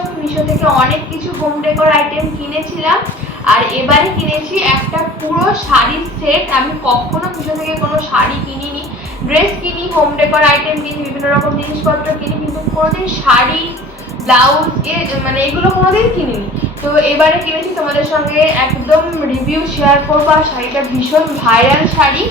আমি মিশো থেকে অনেক কিছু হোম ডেকোর আইটেম কিনেছিলাম, আর এবারে কিনেছি একটা পুরো শাড়ির সেট। আমি কখনো মিশো থেকে কোনো শাড়ি কিনিনি, ড্রেস কিনি, হোম ডেকোর আইটেম কিনি, বিভিন্ন রকম জিনিসপত্র কিনি, কিন্তু কোনোদিন শাড়ি, ব্লাউজ মানে এগুলো কোনোদিন কিনিনি। তো এবারে কিনেছি, তোমাদের সঙ্গে একদম রিভিউ শেয়ার করবো। আর শাড়িটা ভীষণ ভাইরাল শাড়ি।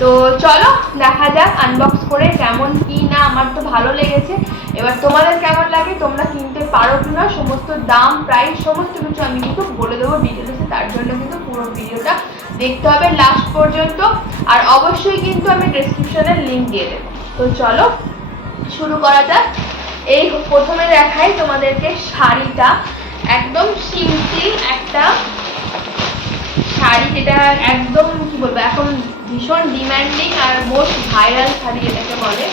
তো চলো দেখা যাক আনবক্স করে কেমন কি না। আমার তো ভালো লেগেছে, এবার তোমাদের কেমন লাগে, তোমরা কিনতে পারো কিনা, সমস্ত দাম প্রাইস সমস্ত কিছু আমি কিন্তু বলে দেবো ডিটেলসে। তার জন্য কিন্তু পুরো ভিডিওটা দেখতে হবে লাস্ট পর্যন্ত, আর অবশ্যই কিন্তু আমি ডেসক্রিপশনের লিঙ্ক দিয়ে দেবো। তো চলো শুরু করা যাক। এই প্রথমে দেখাই তোমাদেরকে শাড়িটা, একদম সিম্পল একটা শাড়ি, যেটা একদম কি বলবো এখন ভীষণ ডিমান্ডিং আর মোস্ট ভাইরাল শাড়ি এটাকে বলে।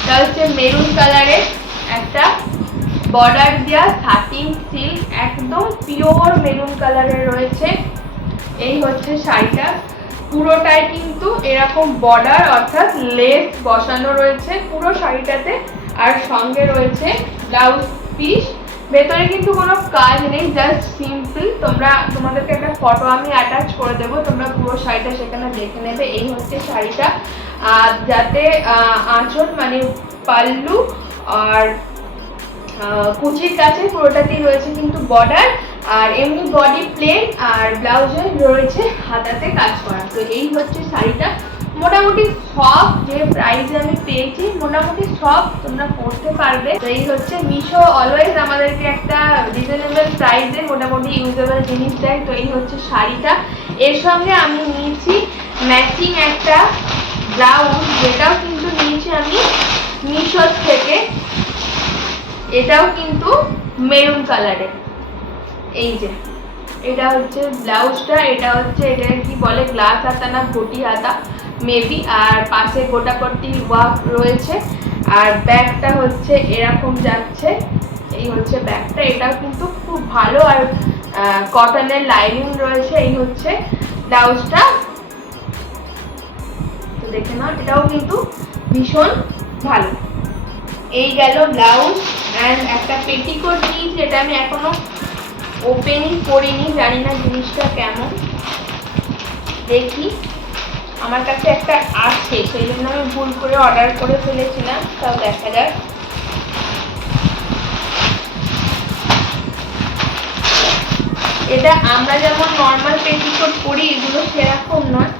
এটা হচ্ছে মেরুন কালারের একটা বর্ডার দেওয়া সাটিন সিল্ক, একদম পিওর মেরুন কালারের রয়েছে। এই হচ্ছে শাড়িটা, পুরোটাই কিন্তু এরকম বর্ডার অর্থাৎ লেস বসানো রয়েছে পুরো শাড়িটাতে, আর সঙ্গে রয়েছে ব্লাউজ পিস। ভেতরে কিন্তু কোনো কাজ নেই, জাস্ট সিম্পল। তোমাদেরকে একটা ফটো আমি অ্যাটাচ করে দেবো, তোমরা পুরো শাড়িটা সেখানে দেখে নেবে। এই হচ্ছে শাড়িটা, যাতে আঁচল মানে পাল্লু আর কুচির কাছে পুরোটাতেই রয়েছে কিন্তু বর্ডার, আর এমনি বডি প্লেন, আর ব্লাউজে রয়েছে হাতাতে কাজ করা। তো এই হচ্ছে শাড়িটা, মোটামুটি সব যে প্রাইসে আমি পেয়েছি মোটামুটি সব তোমরা পড়তে পারবে। তো এই হচ্ছে মিশো অলওয়েজ আমাদেরকে একটা রিজনেবল প্রাইসে মোটামুটি ইউজেবল জিনিস দেয়। তো এই হচ্ছে শাড়িটা, এর সঙ্গে আমি নিয়েছি ম্যাচিং একটা ব্লাউজ, যেটাও কিন্তু নিয়েছি আমি মিশো থেকে। এটাও কিন্তু মেরুন কালারের। এই যে এটা হচ্ছে ব্লাউজটা, এটা কি বলে গ্লাস হাতা না ঘটি হাতা মেবি, আর পাশে গোটাপট্টি ওয়ার্ক রয়েছে, আর ব্যাগটা হচ্ছে এরকম যাচ্ছে। এই হচ্ছে ব্যাগটা, এটাও কিন্তু খুব ভালো, আর কটনের লাইনিং রয়েছে। এই হচ্ছে ব্লাউজটা, তো দেখে নাও, এটাও কিন্তু ভীষণ ভালো। এই গেল ব্লাউজ। অ্যান্ড একটা পেটিকোট নিয়েছি, এটা আমি এখনো ওপেনই করিনি, জানি না জিনিসটা কেমন, দেখি। আমার কাছে একটা আছে, সেই জন্য আমি ভুল করে অর্ডার করে ফেলেছিলাম, তাও দেখা যাক। এটা আমরা যেমন নর্মাল পেটিকোট পরি এগুলো সেরকম নয়।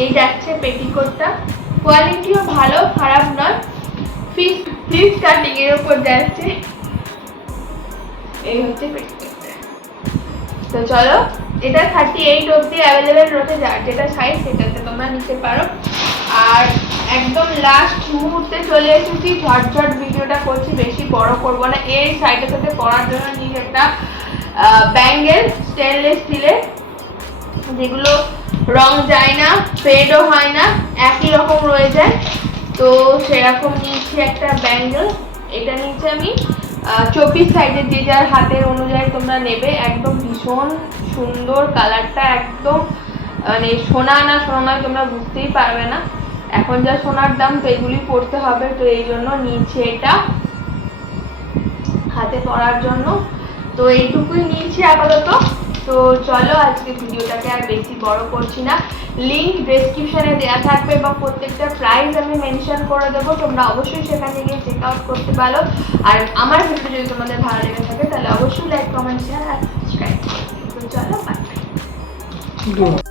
এই যাচ্ছে পেটিকোটটা, কোয়ালিটিও ভালো, খারাপ নয়, ফিস কাটিং এর উপর যাচ্ছে। এই হচ্ছে পেটিকোটটা। তো চলো, এটা 38 অবধি অ্যাভেলেবেল রয়েছে, যার যেটা সাইজ সেটাতে তোমরা নিতে পারো। আর একদম লাস্ট মুহূর্তে চলে এসেছি, ঝটঝট ভিডিওটা করছি, বেশি বড় করবো না। এই শাড়িটার সাথে পরার জন্য নিয়ে একটা ব্যাঙ্গেল স্টেনলেস স্টিলের, যেগুলো রং যায় না, ফেডও হয় না, একই রকম রয়ে যায়। তো সেরকম নিয়েছি একটা ব্যাঙ্গেল। এটা নিয়েছি আমি 24 সাইজের, যে যার হাতের অনুযায়ী তোমরা নেবে। একদম ভীষণ সুন্দর কালারটা, একদম মানে সোনা না সোনা নয় তোমরা বুঝতেই পারবে না, এখন যা সোনার দাম তো এগুলি পড়তে হবে। তো এই জন্য নিয়েছি এটা হাতে পরার জন্য। তো এইটুকুই নিয়েছি আপাতত। তো চলো আজকে ভিডিওটাকে আর বেশি বড় করছি না, লিঙ্ক ডেসক্রিপশনে দেওয়া থাকবে এবং প্রত্যেকটা প্রাইস আমি মেনশন করে দেবো, তোমরা অবশ্যই সেখানে গিয়ে চেক আউট করতে পারো। আর আমার ভিডিও যদি তোমাদের ভালো লেগে থাকে তাহলে অবশ্যই লাইক, কমেন্ট, শেয়ার আর সাবস্ক্রাইব করো। তো চলো বাই।